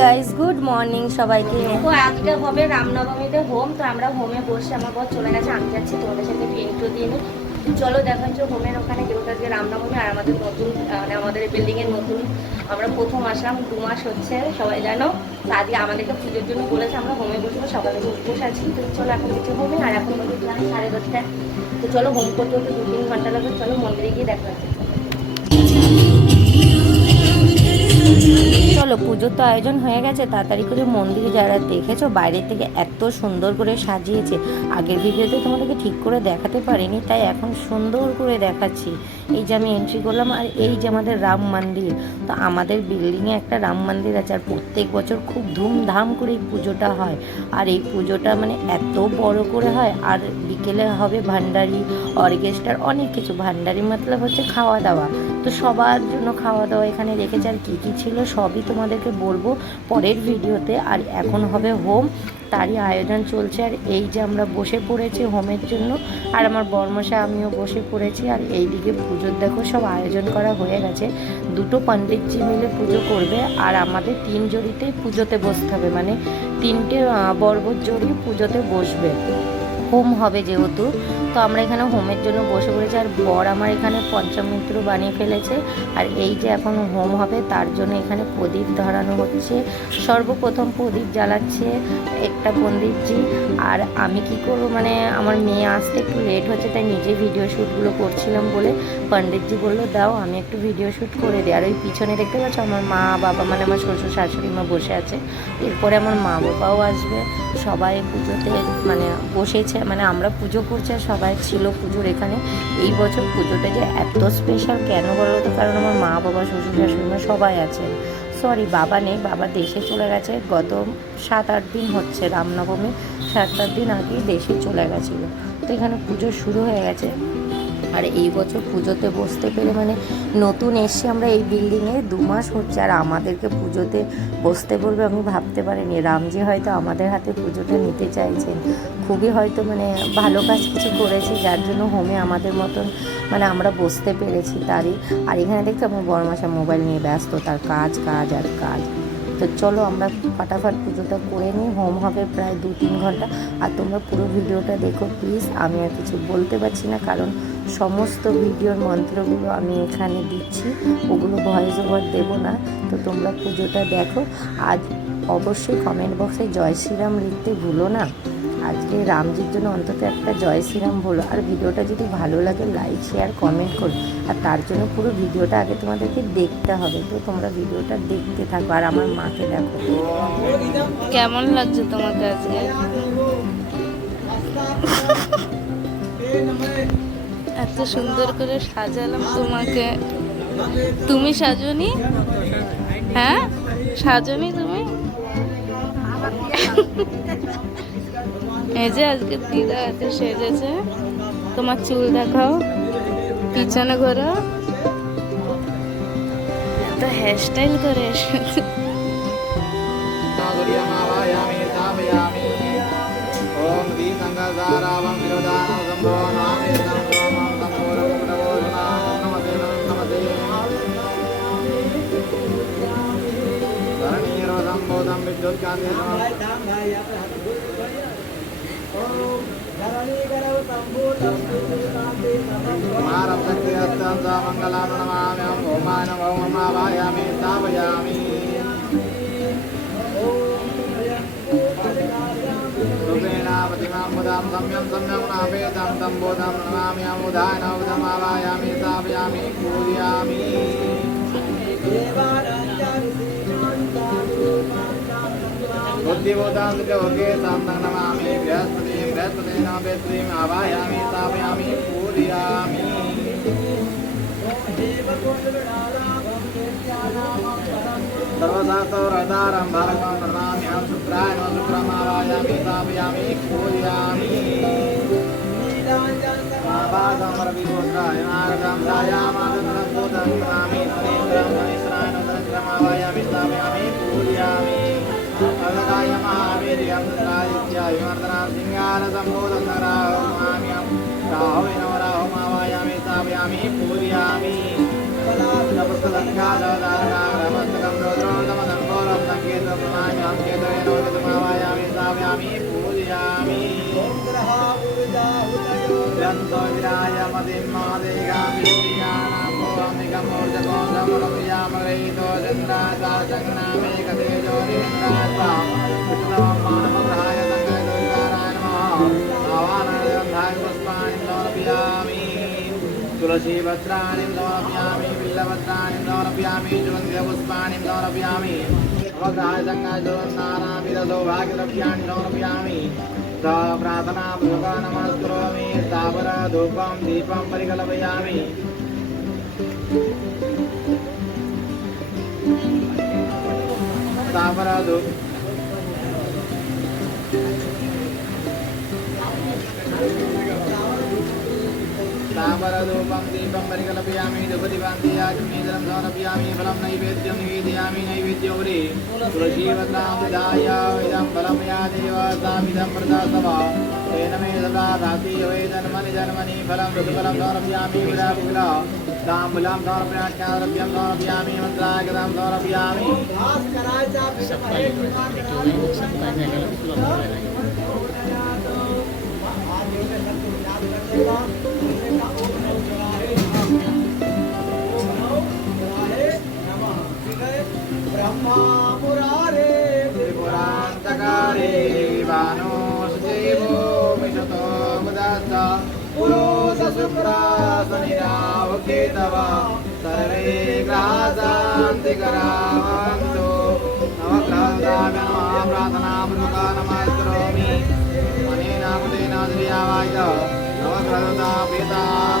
Guys good morning সবাইকে। তো আজকে হবে রামনবমীতে হোম, তো আমরা হোমে বসে আমার বর চলে গেছে, আমি যাচ্ছি তোমাদের সাথে একটু ইন্ট্রো দিয়ে নিই। চলো দেখাচ্ছ হোমের ওখানে যেহেতু আজকে রামনবমী আর আমাদের নতুন মানে আমাদের বিল্ডিং এর নতুন, আমরা প্রথম আসলাম, দু মাস হচ্ছে, সবাই জানো? আজকে আমাদেরকে পুজোর জন্য বলেছে, আমরা হোমে বসবো সকালে উপোস আছি। তো চলো, এখন কিছু হোমে, আর এখন সাড়ে দশটা তো চলো, হোম করতে হতে দু তিন ঘণ্টা লাগবে, চলো মন্দিরে গিয়ে দেখা হচ্ছে। চলো পুজোর তো আয়োজন হয়ে গেছে, তাড়াতাড়ি করে মন্দিরে যারা দেখেছ, বাইরে থেকে এত সুন্দর করে সাজিয়েছে, আগের ভিডিওতে তোমাদেরকে ঠিক করে দেখাতে পারিনি, তাই এখন সুন্দর করে দেখাচ্ছি। এই যে আমি এন্ট্রি করলাম, আর এই যে আমাদের রাম মন্দির, তো আমাদের বিল্ডিংয়ে একটা রাম মন্দির আছে, আর প্রত্যেক বছর খুব ধুমধাম করে এই পুজোটা হয়। আর এই পুজোটা মানে এত বড় করে হয়, আর বিকেলে হবে ভান্ডারি অর্কেস্ট্রার অনেক কিছু। ভান্ডারি মতলব হচ্ছে খাওয়া দাওয়া। তো সবার জন্য খাওয়া দাওয়া এখানে রেখেছে, আর কী কী ছিল, সবই তোমাদেরকে বলব পরের ভিডিওতে। আর এখন হবে হোম, তারই আয়োজন চলছে। আর এই যে আমরা বসে পড়েছি হোমের জন্য, আর আমার বর্মশা আমিও বসে পড়েছি। আর এই দিকে পুজোর দেখো, সব আয়োজন করা হয়ে গেছে। দুটো পণ্ডিতজি মিলে পুজো করবে, আর আমাদের তিন জড়িতেই পুজোতে বসতে হবে। মানে তিনটে বর্বর জড়ি পুজোতে বসবে। হোম হবে যেহেতু। তো আমরা এখানে হোমের জন্য বসে পড়েছি, আর বর আমার এখানে পঞ্চমিত্র বানিয়ে ফেলেছে, আর এই যে এখন হোম হবে, তার জন্য এখানে প্রদীপ ধরানো হচ্ছে। সর্বপ্রথম প্রদীপ জ্বালাচ্ছে একটা পণ্ডিতজি, আর আমি কি করব মানে আমার মেয়ে আসতে একটু লেট হচ্ছে, তাই নিজে ভিডিও শ্যুটগুলো করছিলাম বলে পণ্ডিতজি বলল, দাও, আমি একটু ভিডিও শ্যুট করে দিই। আর ওই পিছনে দেখতে পাচ্ছ, আমার মা, বাবা মানে আমার শ্বশুর শাশুড়ি মা বসে আছে। এরপরে আমার মা বাবাও আসবে, সবাই পুজোতে মানে বসেছে মানে আমরা পুজো করছি আর সবাই ছিল পুজোর এখানে। এই বছর পুজোটা যে এত স্পেশাল কেন বলো তো? কারণ আমার মা, বাবা, শ্বশুর, শাশুড়ি সবাই আছেন সরি বাবা নেই, বাবা দেশে চলে গেছে। গত সাত, আট দিন হচ্ছে রামনবমী। সাত, আট দিন আগেই দেশে চলে গেছিল। তো এখানে পুজো শুরু হয়ে গেছে। আর এই বছর পুজোতে বসতে পেরে মানে নতুন এসছি আমরা এই বিল্ডিংয়ে দু মাস হচ্ছে, আর আমাদেরকে পুজোতে বসতে বলবে আমি ভাবতে পারিনি। রামজি হয়তো আমাদের হাতে পুজোটা নিতে চাইছেন। খুবই হয়তো মানে ভালো কাজ কিছু করেছে, যার জন্য হোমে আমাদের মতন মানে আমরা বসতে পেরেছি তারই। আর এখানে দেখতে আমার বড়মাসা মোবাইল নিয়ে ব্যস্ত, তার কাজ কাজ আর কাজ। তো চলো আমরা ফাটাফাট পুজোটা করে নিই। হোম হবে প্রায় দু তিন ঘণ্টা। আর তোমরা পুরো ভিডিওটা দেখো প্লিজ আমি আর কিছু বলতে পারছি না, কারণ সমস্ত ভিডিওর মন্ত্রগুলো আমি এখানে দিচ্ছি। ওগুলো ভয়েস ওভার দেবো না। তো তোমরা পুজোটা দেখো। আজ অবশ্যই কমেন্ট বক্সে জয় শ্রীরাম লিখতে ভুলো না। আজকে রামজির জন্য অন্তত একটা জয় শ্রীরাম বলো আর ভিডিওটা যদি ভালো লাগে লাইক শেয়ার কমেন্ট করো। আর তার জন্য পুরো ভিডিওটা আগে তোমাদেরকে দেখতে হবে। তো তোমরা ভিডিওটা দেখতে থাকো। আর আমার মাকে দেখো। কেমন লাগছে তোমাকে আজকে? এত সুন্দর করে সাজালাম তোমাকে তুমি সাজনি হ্যাঁ সাজনি তুমি এই যে আজকে দিদা এত সেজেছে তোমার চুল দেখাও পিছনে ঘোরো এত হেয়ারস্টাইল করে এসেছে नागरियमावायामि स्थापयामि ॐ श्रीसङ्गसारावं विरोधानसम्भो नामे जल काम है भाई दाम भाई यहाँ पे हाथ बोल भाई और घराने घराव तंबू तंबू नाम दे कुमार अत्ते अत्ता मंगला नमामि ओम ओमान ओम मावायामि तावयामि प्रतिमामुदां सम्यं सम्यं नापेदं तम्बोधं नमाम्यामुदायनौधमावायामि तापयामि पूजयामि देवान बुद्धिभूतान्त होगे साम्ना नमामि बृहस्पति बृहस्पति आवाहयामि स्थापयामि, पूजयामि। सर्वशास्त्रवरदारं भागवं प्रणमामि अहं शुक्राय नमः शुक्रम् आवाहयामि स्थापयामि, पूजयामि। आवासं रविगोत्राय नारदं ध्यायामादनं बोधं ज्ञानसम्बोधनरा माम्यं राहवे नम राहुमावायामि स्थापयामि पूरयामि नमस्तकङ्गादारमस्तकं रुद्रोदमदं गौरं सङ्केतं प्रणाम्यां केतवे नोदितमावायामि स्थापयामि पूरयामि ग्रन्थो विराजमतिं मादेगामियानां भोमिकं मूर्जकोजमुरप्रियामरयितो चन्द्राता चन्द्रामेकतेजो निन्द्राता तुलसी वस्त्राणि समर्पयामि बिल्लवस्त्राणि समर्पयामि सुगन्धपुष्पाणि समर्पयामि नवग्रहाय सङ्गदोषनारामि सौभाग्यद्रव्याणि समर्पयामि स प्रार्थना नमस्करोमि स्थावर धूपं दीपं परिकल्पयामि स्थावर धूप తామరూపం దీపం పరికల్పయామి దుపతిభాంతి యాజమీదరం సమర్పయామి ఫలం నైవేద్యం నివేదయామి నైవేద్యౌరి తులసీవతామృదాయ ఇదం ఫలం యా దేవతామిదం ప్రదాసవ తేన మే సదా రాతి వై జన్మని జన్మని ఫలం ఋతుఫలం సమర్పయామి విరాపుల తాంబులం సమర్పయాష్టాద్రవ్యం సమర్పయామి మంత్రాగతం సమర్పయామి Thank you. అమ్మా పురారే త్రిపురాంతకారే వానోషదేవో విశతో ముదాస్త పురోస శుక్రాసనిరావకేతవ సర్వే గ్రహాశాంతికరామంతో నవగ్రహాదానాం ప్రార్థనామృతానమస్త్రోమి మనే నామతే నాద్రియావాయ నవగ్రహదా పితాం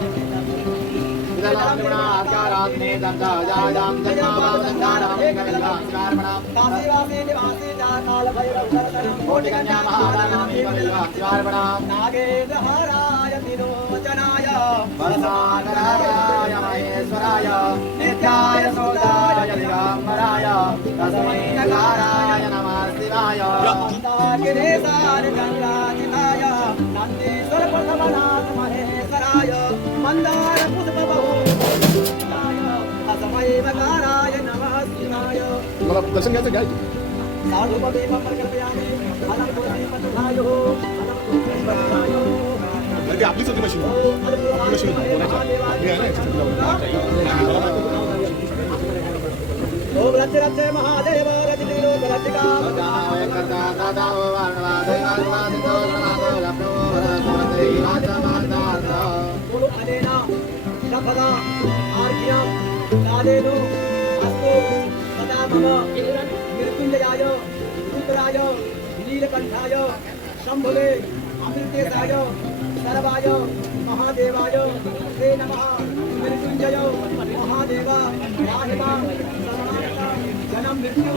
विदलाङ्गुणाकारात्मे दन्ताजायां दन्ताभावदन्तानां एकविल्लां शिवार्पणाम् कोटिकन्या महाराणामेव बिल्वां शिवार्पणाम् वरसागराय महेश्वराय नित्याय सोदाय दिगम्बराय तस्मै नकाराय नमः शिवाय मंदार पुष्प असमयकाराय नमः शिवाय मला दर्शन घ्यायचं घ्यायचं ते आपलीच होती मशीन. मशीन बोलायची. महादेव रचिका बोलो अनेना शपदा आर्घ्यम दादेनो अस्तु सदा मम मृत्युंजयाय रुद्राय नीलकंठाय शंभुवे अमृतेशाय सर्वाय महादेवाय ते नमः मृत्युंजय महादेव राहिमा सर्वानंद जन्म मृत्यु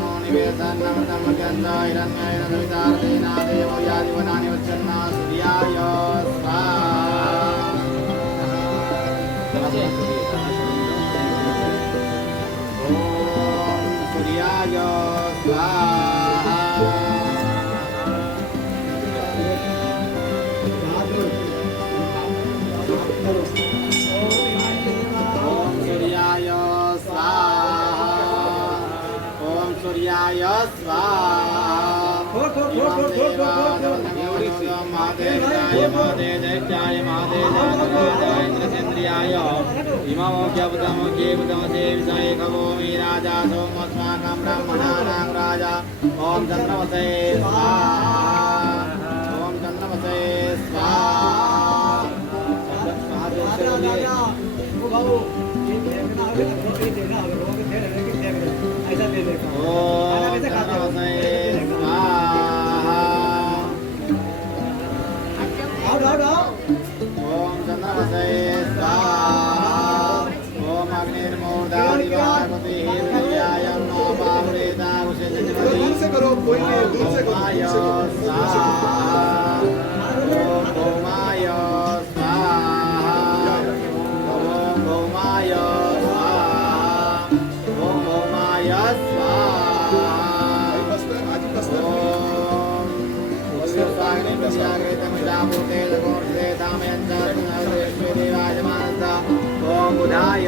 हिरण्यैरवितारदेनादेवो यादिवनानि वचन्ना सूर्याय स्वाहा ॐ सूर्याय इंद्रियाय इमोक्यबुतमोक्येबुतमसेविताय कवोमि राजा सोमस्माकं ब्रह्मणानां राजा ॐ चन्द्रमसे स्वाहा। ओम बुधाय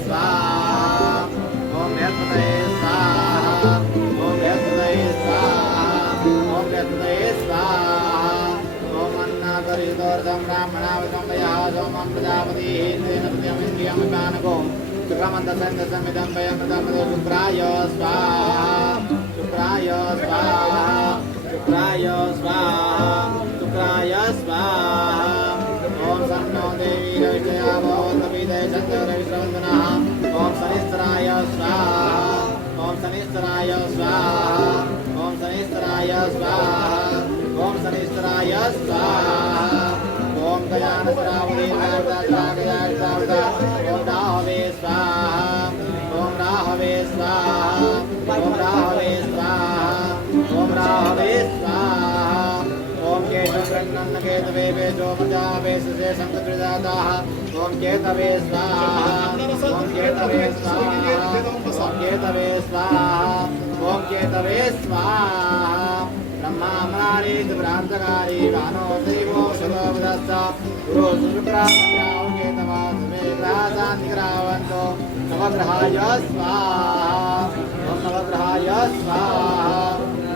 स्वाहा ओम बुधाय अन्नाकरितोर्धं ब्राह्मणावसंवयः सोमं प्रजापतिः तेन प्रतियमिन्द्रियमिमानको शुक्रमन्दसङ्गसमिदं वयमृतमदो शुक्राय स्वाहा शुक्राय स्वाहा शुक्राय स्वाहा शुक्राय स्वाहा ॐ सन्नो देवी रविषया भवतपीते चन्द्ररविश्रवन्दनः ॐ शनिश्चराय स्वाहा ॐ शनिश्चराय स्वाहा ॐ शनिश्चराय स्वाहा ॐ शनिश्चराय स्वाहा गजान श्रावणी ओम राहवे स्वाहा ओम राहवे स्वाहा ओम राहवे स्वाहा ओम राहवे स्वाहा ओम केतुकर्णन केतवे वे जो प्रजावे से संकृदाता ओम केतवे स्वाहा ओम केतवे स्वाहा ओम केतवे स्वाहा ओम केतवे स्वाहा ब्रह्मामरारी भ्रान्तकारी भानो देवो शतोपदश्च गुरो शुक्राचार्याौ केतवा सुमे ग्रहाशान्तिग्रहवन्तो नवग्रहाय स्वाहा ॐ नवग्रहाय स्वाहा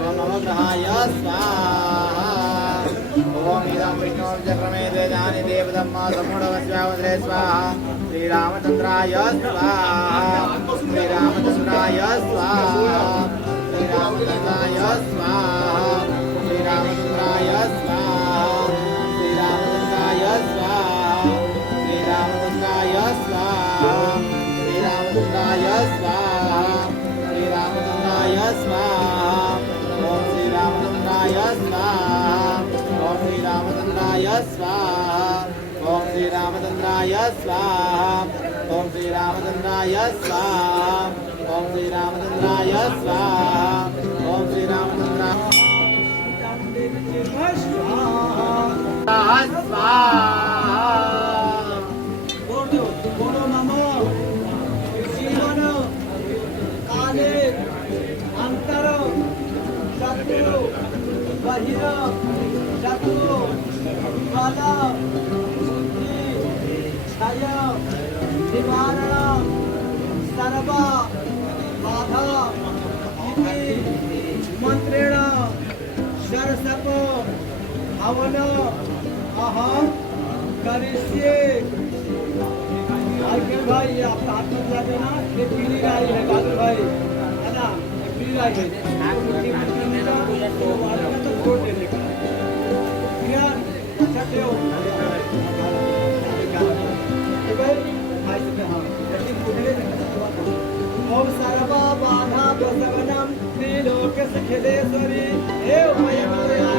ॐ नवग्रहाय स्वाहा ॐ इदं विष्णोर्चक्रमे तेजानि देवदम्मा समुडवस्यावसरे स्वाहा श्रीरामचन्द्राय स्वाहा श्रीरामचन्द्राय स्वाहा श्रीरामचन्द्राय स्वाहा Ram Chandra Yasva Om Sri Ram Chandra Yasva Om Sri Ram निवारण सर्व बाधा इति मंत्रेण सरसप हवन अहम करिष्ये। आजकल भाई ये आपका हाथ में लगा देना। ये पीली गाय है, बादल भाई। है ना? पीली गाय है। तो वाला तो छोड़ देने का क्लियर अच्छा से हाँ ओम सर्वा बाधा प्रसवनम, त्रिलोक सखिलेश्वरी हे उमय मलयागार्य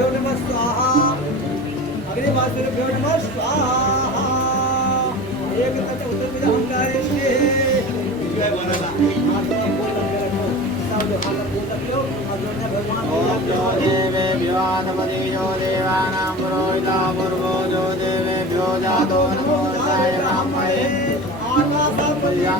गुरुभ्यो नमः स्वाहा अग्रे वासुरुभ्यो नमः स्वाहा एक तत् उत्तमिद अहङ्कारेष्टे जय बोलला आत्मा बोलला सावलो हाला देवानां पुरोहिता पूर्वो जो देवे जातो नमो साय ब्रह्मणे आत्मा सर्वज्ञो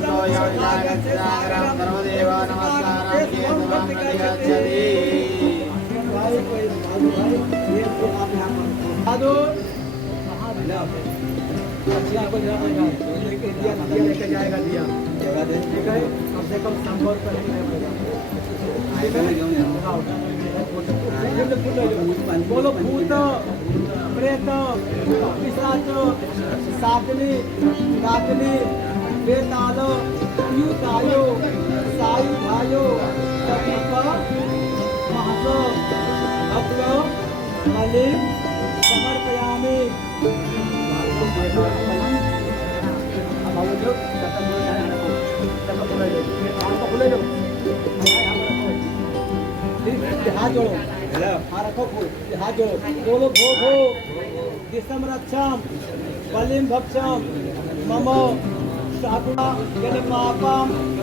बोलो भूत प्रेत पिशाच साधनी दादनी बेताल युतायो सायुधायो तपिक महतो भक्तो बलिं समर्पयामि हाथ जोड़ो हाँ रखो हाथ जोड़ो बोलो भो भो दिशम रक्षम बलिम भक्षम मम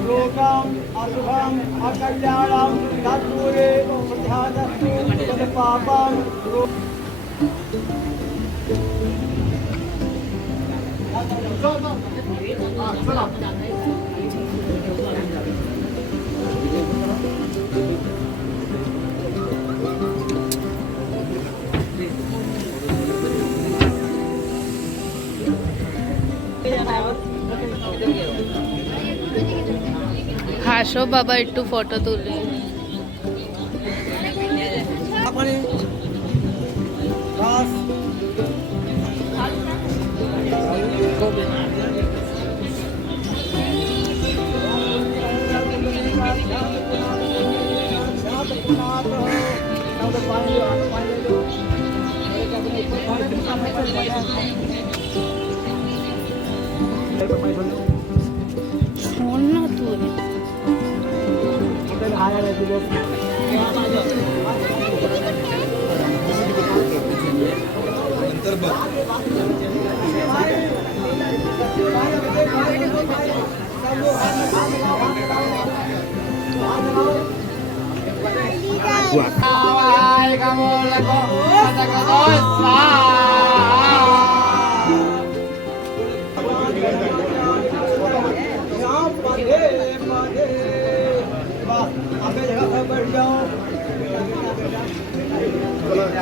रोगम अशुभम अकल्याणम तत्पूरे प्रध्यानस्तु पापम चला। আসো বাবা একটু ফটো তুলি Thank you. नंतर बघ Ay,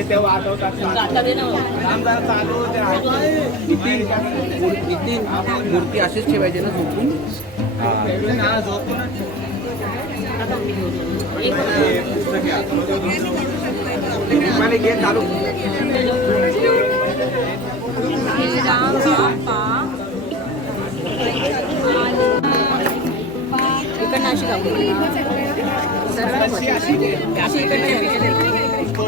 झाले तेव्हा आठवतात मूर्ती अशीच ठेवायची ना झोपून? झोपून चालू. इकडनं अशी गाऊ अशी इकडनं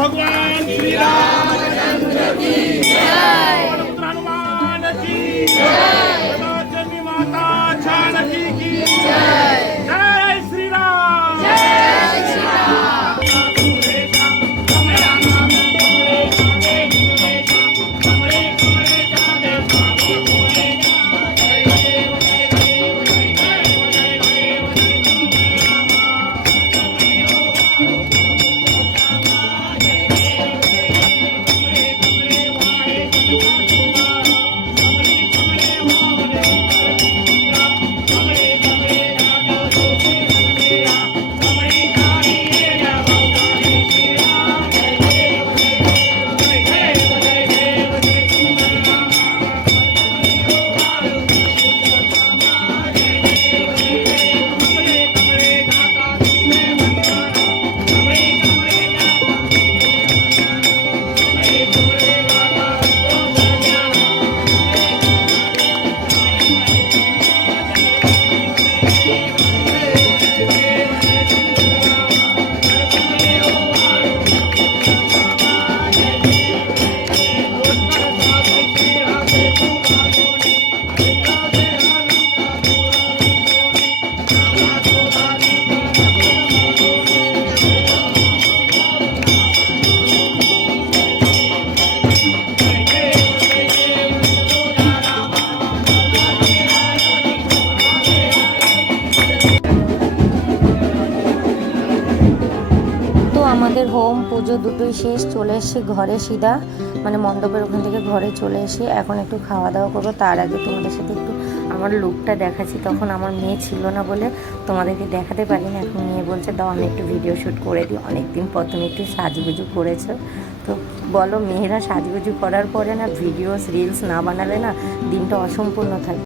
ભગવાન શ્રી રામચંદ્ર કી જય. હનુમાન કી જય. শেষ চলে এসেছি ঘরে সিধা। মানে মণ্ডপের ওখান থেকে ঘরে চলে এসে এখন একটু খাওয়া দাওয়া করব। তার আগে তোমাদের সাথে একটু আমার লুকটা দেখাচ্ছি। তখন আমার মেয়ে ছিল না বলে তোমাদেরকে দেখাতে পারি না এখন মেয়ে বলছে, দাও, আমি একটু ভিডিও শ্যুট করে দিই। অনেকদিন পর তুমি একটু সাজগুজু করেছ। তো বলো, মেয়েরা সাজগুজু করার পরে না ভিডিওস রিলস না বানালে না দিনটা অসম্পূর্ণ থাকে।